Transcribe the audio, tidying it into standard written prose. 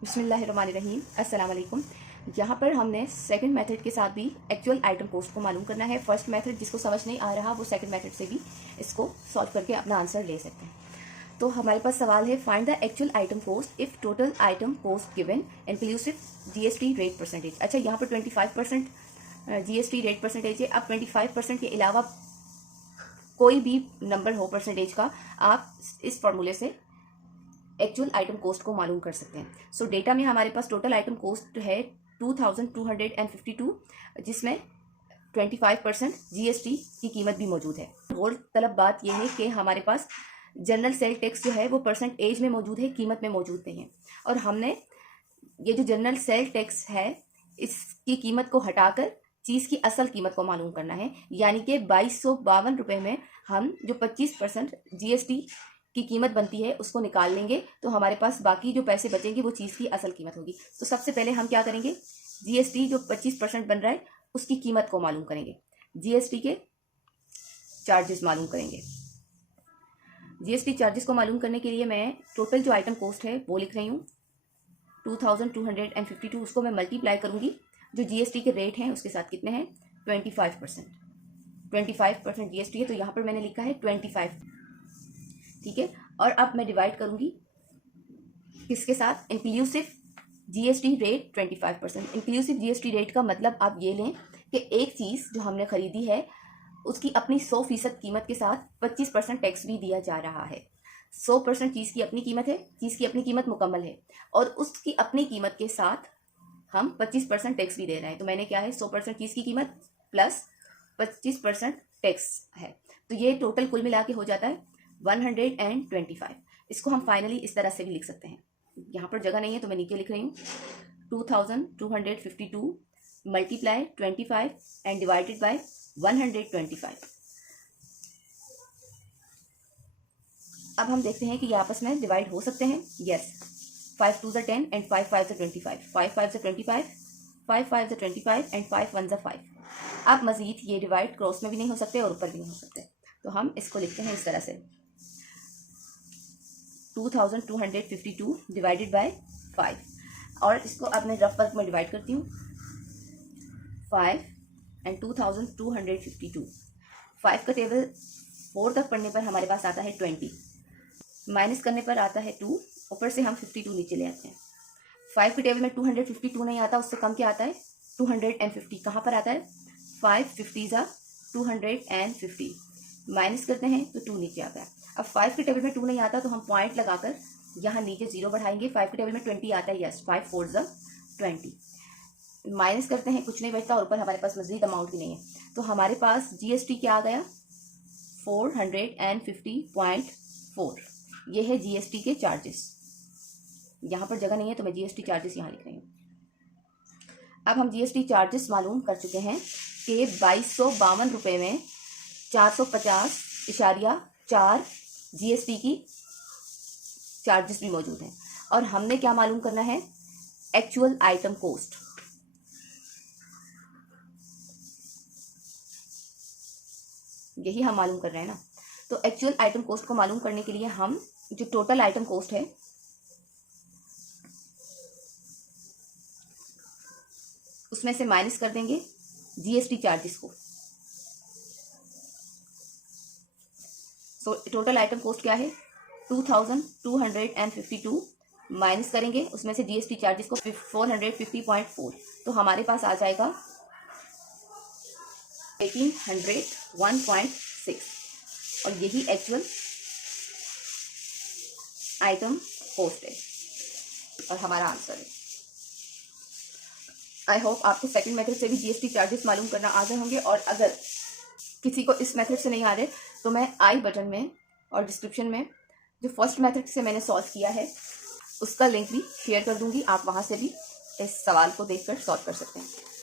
बिस्मिल्लाहिर्रहमानिर्रहीम, अस्सलाम वालेकुम। यहाँ पर हमने सेकंड मेथड के साथ भी एक्चुअल आइटम कॉस्ट को मालूम करना है। फर्स्ट मेथड जिसको समझ नहीं आ रहा वो सेकंड मेथड से भी इसको सॉल्व करके अपना आंसर ले सकते हैं। तो हमारे पास सवाल है, find the actual item cost if total item cost given inclusive GST rate percentage. अच्छा, यहाँ पर 25% जीएसटी रेट परसेंटेज है। अब 25% के अलावा कोई भी नंबर हो परसेंटेज का, आप इस फॉर्मूले से एक्चुअल आइटम कॉस्ट को मालूम कर सकते हैं। सो डेटा में हमारे पास टोटल आइटम कॉस्ट है 2252, जिसमें 25% जीएसटी की कीमत भी मौजूद है। और तलब बात यह है कि हमारे पास जनरल सेल टैक्स जो है वो परसेंटेज में मौजूद है, कीमत में मौजूद नहीं है। और हमने ये जो जनरल सेल टैक्स है इसकी कीमत को हटाकर चीज़ की असल कीमत को मालूम करना है, यानी कि 2252 रुपये में हम जो 25% जीएसटी की कीमत बनती है उसको निकाल लेंगे, तो हमारे पास बाकी जो पैसे बचेंगे वो चीज़ की असल कीमत होगी। तो सबसे पहले हम क्या करेंगे, जीएसटी जो 25% बन रहा है उसकी कीमत को मालूम करेंगे, जीएसटी के चार्जेस मालूम करेंगे। जीएसटी चार्जेस को मालूम करने के लिए मैं टोटल जो आइटम कॉस्ट है वो लिख रही हूँ 2252, उसको मैं मल्टीप्लाई करूँगी जो जीएसटी के रेट हैं उसके साथ, कितने हैं 25% जीएसटी है, तो यहाँ पर मैंने लिखा है 25, ठीक है। और अब मैं डिवाइड करूंगी किसके साथ, inclusive GST rate 25%। Inclusive GST rate का मतलब आप ये लें कि एक चीज़ जो हमने खरीदी है उसकी अपनी 100% कीमत के साथ 25% टैक्स भी दिया जा रहा है। 100% चीज़ की अपनी कीमत है, चीज़ की अपनी कीमत मुकम्मल है, और उसकी अपनी कीमत के साथ हम 25% टैक्स भी दे रहे हैं। तो मैंने क्या है, 100% चीज़ की कीमत प्लस 25% टैक्स है, तो ये टोटल कुल मिला के हो जाता है 125। इसको हम फाइनली इस तरह से भी लिख सकते हैं, यहाँ पर जगह नहीं है तो मैं नीचे लिख रही हूँ 2252 मल्टीप्लाई 25 एंड डिवाइडेड बाय 125। अब हम देखते हैं कि ये आपस में डिवाइड हो सकते हैं। Yes, 5 2 10 and 5 5 25, 5 5 25, 5 5 25 and 5 1 5। अब मजीद ये डिवाइड क्रॉस में भी नहीं हो सकते और ऊपर भी नहीं हो सकते, तो हम इसको लिखते हैं इस तरह से 2252 डिवाइडेड बाय 5। और इसको अब मैं रफ वर्क में डिवाइड करती हूँ, 5 एंड 2252। 5 का टेबल 4 तक पढ़ने पर हमारे पास आता है 20, माइनस करने पर आता है 2, ऊपर से हम 52 नीचे ले आते हैं। 5 के टेबल में 252 नहीं आता, उससे कम क्या आता है 250। कहाँ पर आता है, 5 50 250, माइनस करते हैं तो 2 नीचे आता है। अब 5 के टेबल में 2 नहीं आता तो हम पॉइंट लगाकर यहाँ नीचे 0 बढ़ाएंगे। 5 के टेबल में 20 आता है, यस, 5 4 20, माइनस करते हैं कुछ नहीं बचता, और ऊपर हमारे पास मजीद अमाउंट भी नहीं है, तो हमारे पास जीएसटी क्या आ गया 450.4। ये है जीएसटी के चार्जेस। यहाँ पर जगह नहीं है तो मैं जीएसटी चार्जेस यहाँ लिख रही हूँ। अब हम जीएसटी चार्जेस मालूम कर चुके हैं कि 2252 रुपये में 450.4 जीएसटी की चार्जेस भी मौजूद हैं। और हमने क्या मालूम करना है, एक्चुअल आइटम कॉस्ट। यही हम मालूम कर रहे हैं ना। तो एक्चुअल आइटम कॉस्ट को मालूम करने के लिए हम जो टोटल आइटम कॉस्ट है उसमें से माइनस कर देंगे जीएसटी चार्जेस को। सो टोटल आइटम कॉस्ट क्या है 2252, माइनस करेंगे उसमें से जीएसटी चार्जेस को 450.4, तो हमारे पास आ जाएगा 1801.6, और यही एक्चुअल आइटम कॉस्ट है और हमारा आंसर है। आई होप आपको सेकंड मेथड से भी जीएसटी चार्जेस मालूम करना आ गए होंगे, और अगर किसी को इस मेथड से नहीं आ रहे तो मैं आई बटन में और डिस्क्रिप्शन में जो फर्स्ट मेथड से मैंने सॉल्व किया है उसका लिंक भी शेयर कर दूंगी, आप वहां से भी इस सवाल को देखकर सॉल्व कर सकते हैं।